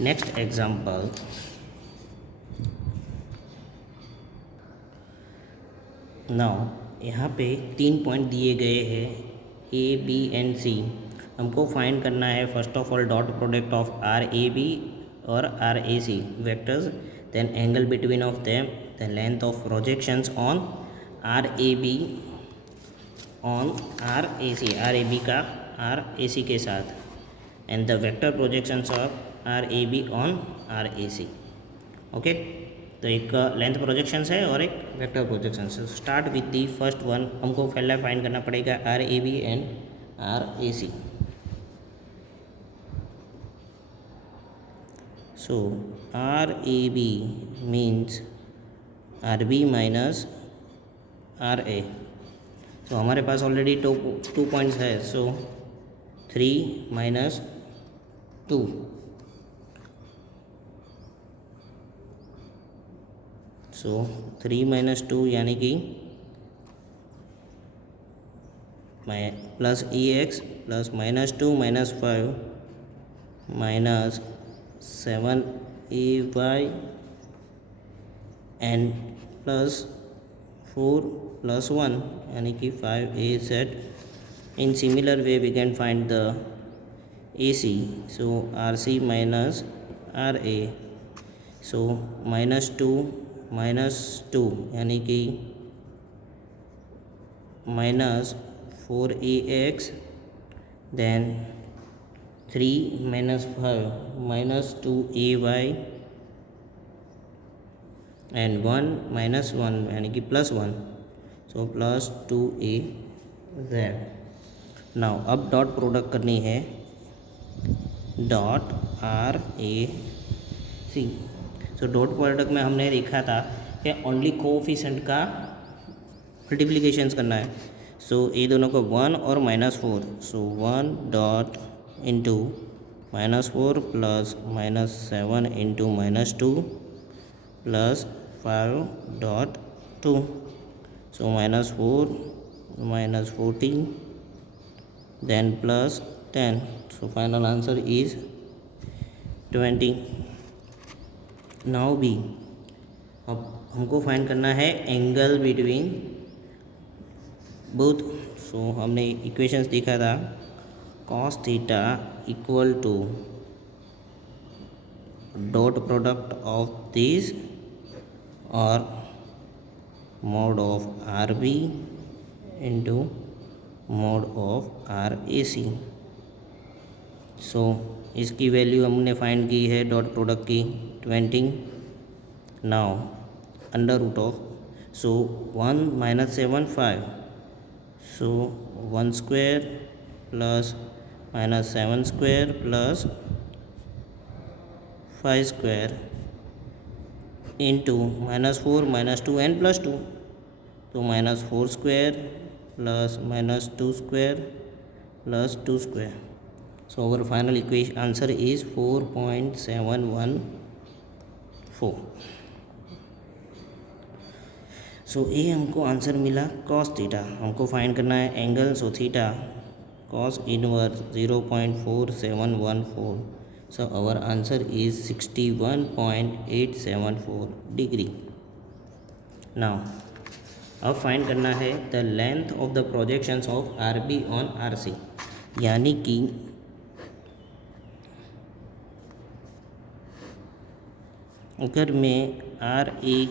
Next example, now यहाँ पे 3 point दिए गए हैं ए बी एंड सी। हमको फाइंड करना है first of all dot product of R A B और R A C vectors, then angle between of them, the length of projections on R A B on R A C, R A B का R A C के साथ, and the vector projections of R A B on R A C. Okay, तो एक length projections है और एक vector projections है। Start with the first one, हमको पहले फाइंड करना पड़ेगा R A B and R A C. So R A B means R B minus R A. तो हमारे पास ऑलरेडी टू पॉइंट्स है, सो 3 माइनस 2, सो 3 माइनस 2 यानी कि plus i X plus minus 2 minus 5 minus 7 A Y and plus 4 plus 1 यानी कि 5 A Z. In similar way we can find the A C, so R C minus R A, so minus two यानी कि minus 4 A X, then 3 minus 5 minus 2 A Y and 1 minus 1 यानी कि plus 1, so plus 2 ए Z. Now अब dot product करनी है dot are A C. So dot product में हमने देखा था कि ओनली कोफिशिएंट का मल्टीप्लिकेशंस करना है। सो ये दोनों को 1 और minus 4, so 1 dot into minus 4 plus minus 7 into minus 2 plus 5 dot 2, so minus 4 minus 14 then plus 10, so final answer is 20। Now B, अब हमको फाइंड करना है एंगल बिटवीन बोथ। सो हमने इक्वेशंस देखा था cos theta equal to dot product of this और mod of R B into mod of R A C. So इसकी value हमने फाइंड की है डॉट प्रोडक्ट की 20। Now under root of, so 1 minus 7 5, so 1 square plus minus 7 square plus 5 square into minus 4 minus 2 and plus 2, तो minus 4 square plus minus 2 square plus 2 square. So our final equation answer is 4.714। सो ये हमको answer मिला cos theta. हमको find करना है angle, so theta cos inverse 0.4714, so our answer is 61.874 degree. Now अब find करना है the length of the projections of R B on R C, यानी कि अगर मैं आर ए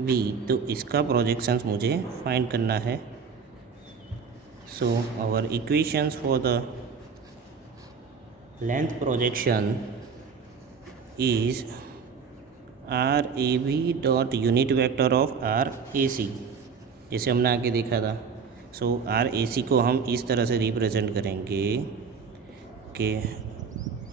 बी, तो इसका प्रोजेक्शंस मुझे फाइंड करना है। So our equations for the length projection is R A B dot unit vector of R A C, जैसे हमने आगे देखा था। सो आर ए सी को हम इस तरह से रिप्रेजेंट करेंगे कि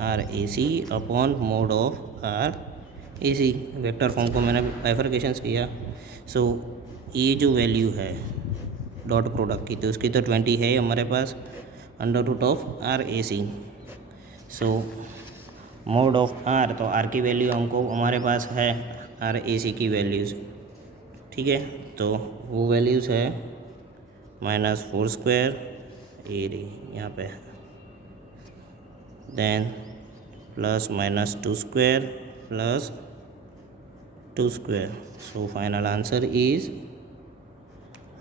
R A C upon mod of R A C. Vector form को मैंने बाइफरकेशंस किया। सो ये जो वैल्यू है डॉट प्रोडक्ट की, तो उसकी तो 20 है हमारे पास, under root of R A C. So mod of R, तो आर की वैल्यू हमको हमारे पास है आर ए सी की वैल्यूज़, ठीक है। तो वो वैल्यूज़ है -4 स्क्वायर ए डी यहाँ पे, then plus minus 2 square plus 2 square. So final answer is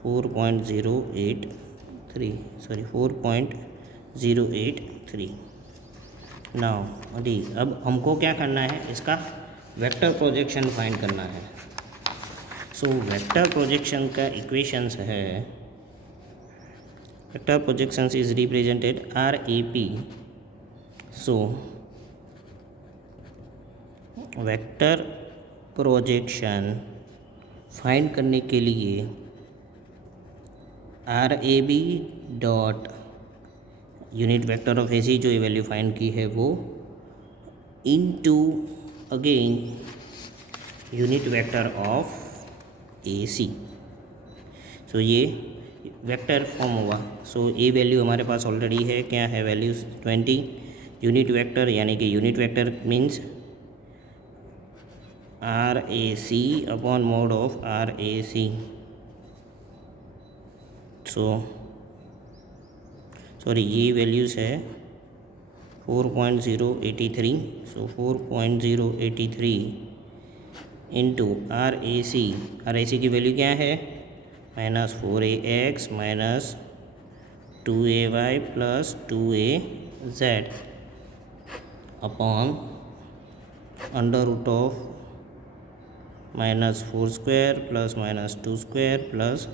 4.083. Sorry, 4.083. Now D, अब हमको क्या करना है, इसका वेक्टर प्रोजेक्शन फाइंड करना है. सो वेक्टर प्रोजेक्शन का इक्वेशंस है, vector projections is represented R A P. So vector projection find करने के लिए R A B dot unit vector of A C जो ये वैल्यू फाइंड की है वो into again unit vector of A C. So ये वेक्टर फॉर्म हुआ. सो ए वैल्यू हमारे पास ऑलरेडी है, क्या है वैल्यूज 20. यूनिट वेक्टर यानी कि unit vector means R A C upon mod of R A C. Sorry ये वैल्यूज़ है 4.083. So 4.083 into R A C. R A C की वैल्यू क्या है, -4ax minus 2ay plus 2az upon under root of -4 square plus -2 square plus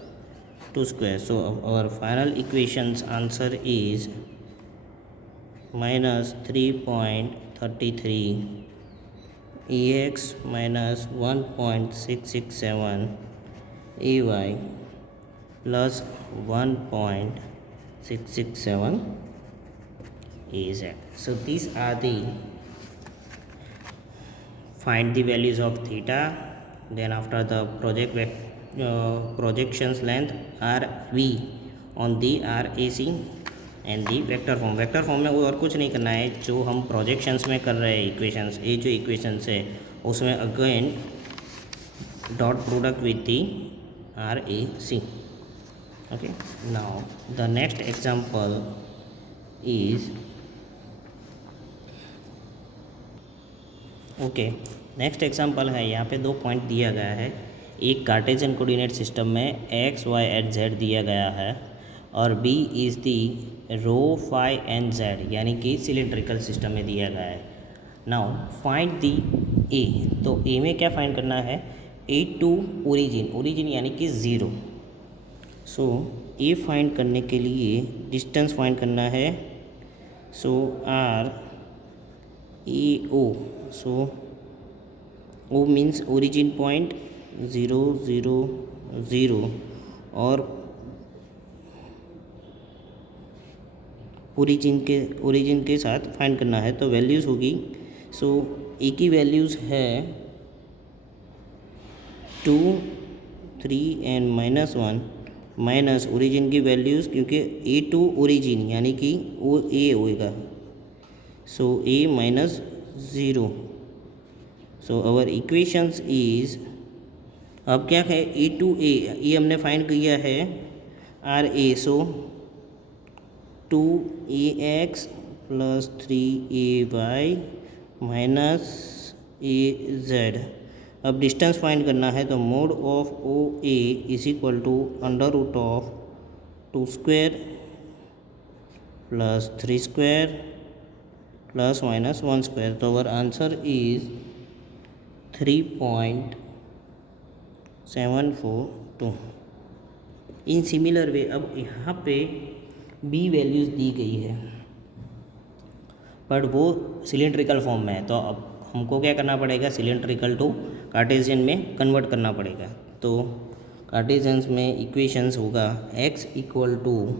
2 square. So our final equations answer is -3.33 ax minus 1.667 ay plus 1.667 az. So these are the find the values of theta. Then after the projections length RV on the RAC and the vector form. Vector form में और कुछ नहीं करना है, जो हम projections में कर रहे हैं इक्वेशंस, ये जो इक्वेशंस है उसमें again dot product with the RAC. Okay, now the next example is next example है, यहाँ पे 2 पॉइंट दिया गया है. एक कार्टेशियन कोऑर्डिनेट सिस्टम में एक्स वाई एट जेड दिया गया है और B is the rho phi and z यानी कि सिलेंड्रिकल सिस्टम में दिया गया है. Now find the A. तो ए में क्या फाइंड करना है, ए टू ओरिजिन यानी कि 0. सो ए फाइंड करने के लिए डिस्टेंस फाइंड करना है. So R A O. So O means origin point 0 0 0 और ओरिजिन के साथ फाइंड करना है. तो वैल्यूज़ होगी, सो ए की वैल्यूज़ है 2 3 एंड -1 माइनस ओरिजिन की वैल्यूज़, क्योंकि ए टू ओरिजिन यानी कि वो ए होएगा. सो ए -0. सो आवर इक्वेशंस इज, अब क्या है, ए टू ए, ये हमने फाइंड किया है R A. So 2ax plus 3ay minus az. अब डिस्टेंस फाइंड करना है, तो mod of O A is equal to under root of 2 square plus 3 square plus -1 square. तो our answer is 3.742. In similar way अब यहाँ पे B values दी गई है बट वो सिलेंड्रिकल फॉर्म में है. तो अब हमको क्या करना पड़ेगा, सिलेंड्रिकल टू कार्टेशियन में कन्वर्ट करना पड़ेगा. तो कार्टेशियंस में इक्वेशंस होगा x इक्वल टू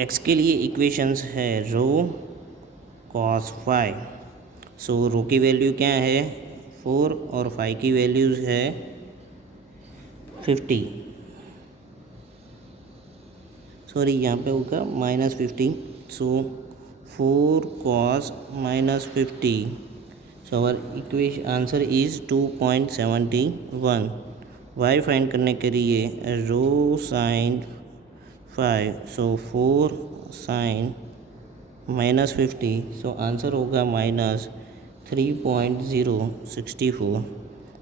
x के लिए इक्वेशंस है रो cos फाई. सो रो की वैल्यू क्या है 4 और फाई की वैल्यूज़ है 50. सॉरी यहाँ पे होगा -50. So 4 cos -50. So our equation answer is 2.71. Y find करने के लिए रो sine 5, so 4 sin minus 50, so answer होगा minus 3.064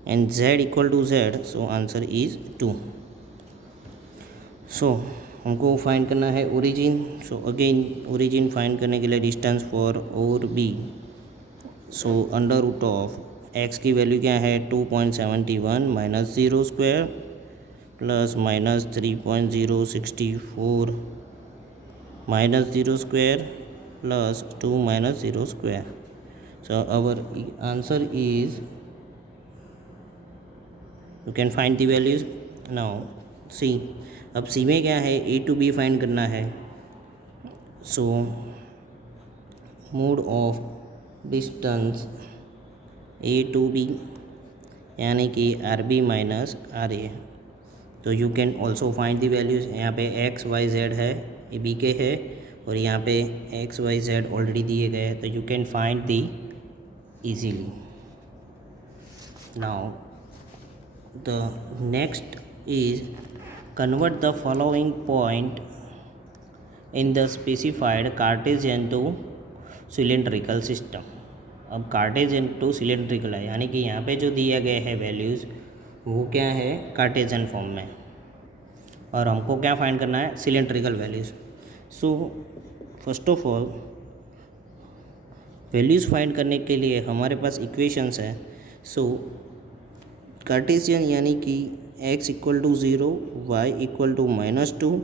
and z equal to z, so answer is 2. So हमको फाइंड करना है origin. So again origin find करने के लिए डिस्टेंस फॉर और B. So under root of X की वैल्यू क्या है 2.71 minus 0 square plus minus 3.064 minus 0 square plus 2 minus 0 square. So our answer is, you can find the values now. See, अब C में क्या है ए टू बी फाइंड करना है. So mod of distance A to B यानी कि R B minus R A. तो you can also find the values. यहाँ पे एक्स वाई जेड है, ए बी के है, और यहाँ पे एक्स वाई जेड ऑलरेडी दिए गए हैं, तो you can find the easily. Now the next is convert the following point in the specified Cartesian to cylindrical system. अब कार्टेजियन टू सिलेंड्रिकल है, यानी कि यहाँ पे जो दिया गया है वैल्यूज़ वो क्या है कार्टेजियन फॉर्म में, और हमको क्या फाइंड करना है cylindrical values. So first of all values find करने के लिए हमारे पास इक्वेशंस है. सो कार्टेशियन यानी कि x equal to 0, y equal to -2,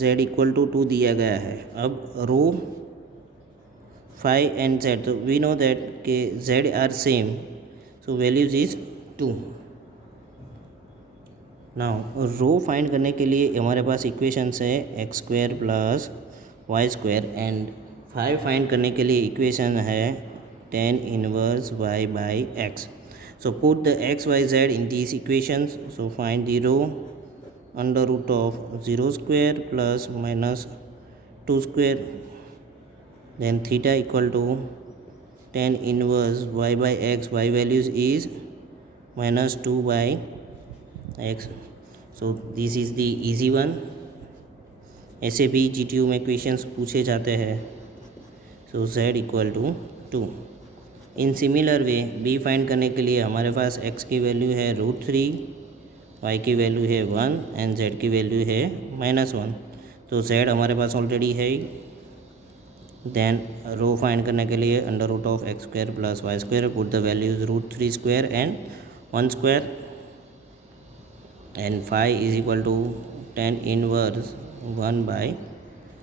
z equal to 2 दिया गया है. अब रो 5 एंड z, तो वी नो दैट के z are same, so values is 2. Now rho find करने के लिए हमारे पास इक्वेशंस है x square plus y square, and 5 find करने के लिए इक्वेशन है tan inverse y by x. So put the x, y, z in these equations. So find the row under root of 0 square plus minus 2 square, then theta equal to tan inverse y by x. Y values is minus 2 by x. So this is the easy one. ऐसे भी GTU में questions पूछे जाते हैं. So z equal to 2. In similar way B find करने के लिए हमारे पास x की वैल्यू है √3, y की वैल्यू है 1 एंड z की वैल्यू है -1. तो z हमारे पास ऑलरेडी है. देन रो फाइंड करने के लिए under root of x square plus y square, put the values √3 square and 1 square, and 5 is equal to tan inverse 1 by